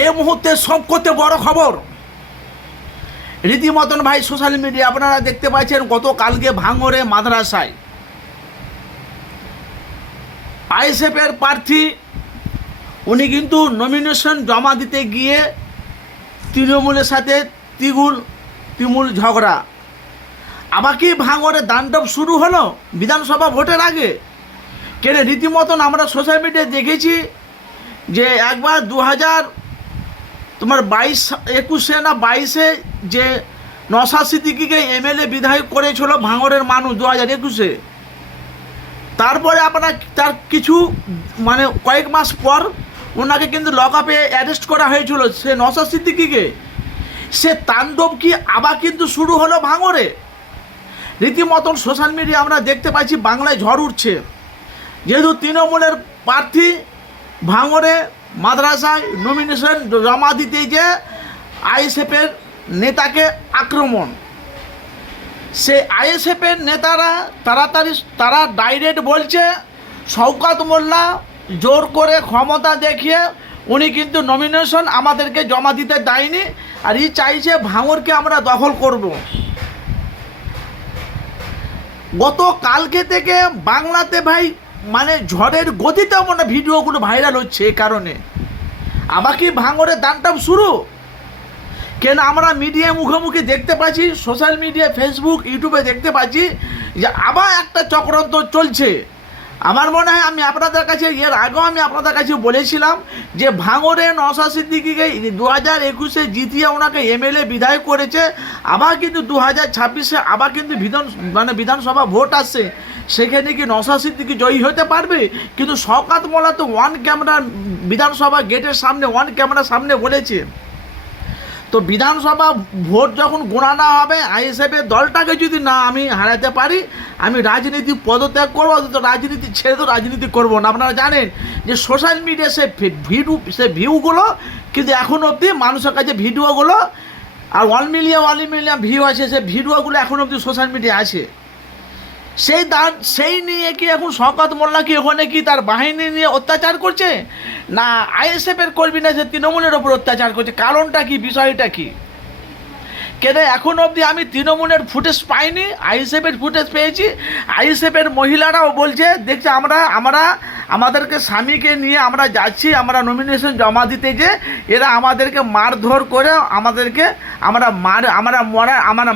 এ মুহূর্তে সবকতে বড় খবর। রীতিমতন ভাই সোশ্যাল মিডিয়া আপনারা দেখতে পাচ্ছেন গতকালকে ভাঙরে মাদ্রাসায়। আইএসএফের প্রার্থী, উনি কিন্তু নমিনেশন জমা দিতে গিয়ে তৃণমূলের সাথে তিগুল তিমুল ঝগড়া। আবার কি ভাঙরে দাণ্ডব শুরু হলো বিধানসভা ভোটের আগে? কেন রীতিমতন আমরা সোশ্যাল মিডিয়ায় দেখেছি যে একবার দু হাজার তোমার বাইশ, একুশে না বাইশে যে নশা সিদ্দিকিকে এমএলএ বিধায়ক করেছিল ভাঙরের মানুষ দু হাজার একুশে। তারপরে আপনার তার কিছু মানে কয়েক মাস পর ওনাকে কিন্তু লক আপে অ্যারেস্ট করা হয়েছিল সে নশা সিদ্দিকিকে। সে তাণ্ডব কি আবার কিন্তু শুরু হলো ভাঙরে রীতিমতন সোশ্যাল মিডিয়া আমরা দেখতে পাচ্ছি, বাংলায় ঝড় উঠছে। যেহেতু তৃণমূলের প্রার্থী ভাঙরে মাদ্রাসায় নমিনেশন জমা দিতে যে আইএসএফের নেতাকে আক্রমণ। সে আইএসএফের নেতারা তাড়াতাড়ি, তারা ডাইরেক্ট বলছে, শওকাত মোল্লা জোর করে ক্ষমতা দেখিয়ে উনি কিন্তু নমিনেশন আমাদেরকে জমা দিতে দেয়নি আর ই চাইছে ভাঙরকে আমরা দখল করব। গত কালকে থেকে বাংলাতে ভাই মানে ঝড়ের গতিতে মনে ভিডিওগুলো ভাইরাল হচ্ছে এই কারণে। আবার কি ভাঙরের দানটাম শুরু? কেন আমরা মিডিয়া মুখোমুখি দেখতে পাচ্ছি সোশ্যাল মিডিয়া ফেসবুক ইউটিউবে দেখতে পাচ্ছি যে আবার একটা চক্রান্ত চলছে। আমার মনে হয় আমি আপনাদের কাছে, এর আগেও আমি আপনাদের কাছে বলেছিলাম যে ভাঙরে নশা সিদ্দিকিকে দু হাজার একুশে জিতিয়ে ওনাকে এমএলএ বিধায়ক করেছে। আবার কিন্তু দু হাজার ছাব্বিশে আবার কিন্তু বিধান মানে বিধানসভা ভোট আসছে। সেখানে কি নশা সিদ্দিকি জয়ী হতে পারবে? কিন্তু শওকাত মোলা তো ওয়ান ক্যামেরা বিধানসভা গেটের সামনে ওয়ান ক্যামেরার সামনে বলেছে। তো বিধানসভা ভোট যখন গোনানো হবে আইএসএফের দলটাকে যদি না আমি হারাতে পারি, আমি রাজনীতি পদত্যাগ করব তো রাজনীতি ছেড়ে তো রাজনীতি করব না। আপনারা জানেন যে সোশ্যাল মিডিয়া সে ভিডিও সে ভিউগুলো কিন্তু এখন অবধি মানুষের কাছে ভিডিওগুলো আর one million one million view আছে, সে ভিডিওগুলো এখন অবধি সোশ্যাল মিডিয়া আছে। সেই দান, সেই নিয়ে কি এখন শওকত মোল্লা কি ওখানে কি তার বাহিনী নিয়ে অত্যাচার করছে? না আইএসএফের কর্মী না সে তৃণমূলের ওপর অত্যাচার করছে? কারণটা কি? বিষয়টা কি? কেন এখন অবধি আমি তৃণমূলের ফুটেজ পাইনি? আইএসএফের ফুটেজ পেয়েছি। আইএসএফের মহিলারাও বলছে, দেখছে আমরা আমরা আমাদেরকে স্বামীকে নিয়ে আমরা যাচ্ছি, আমরা নমিনেশন জমা দিতে যে, এরা আমাদেরকে মারধর করে আমাদেরকে আমরা মার, আমরা মরা, আমরা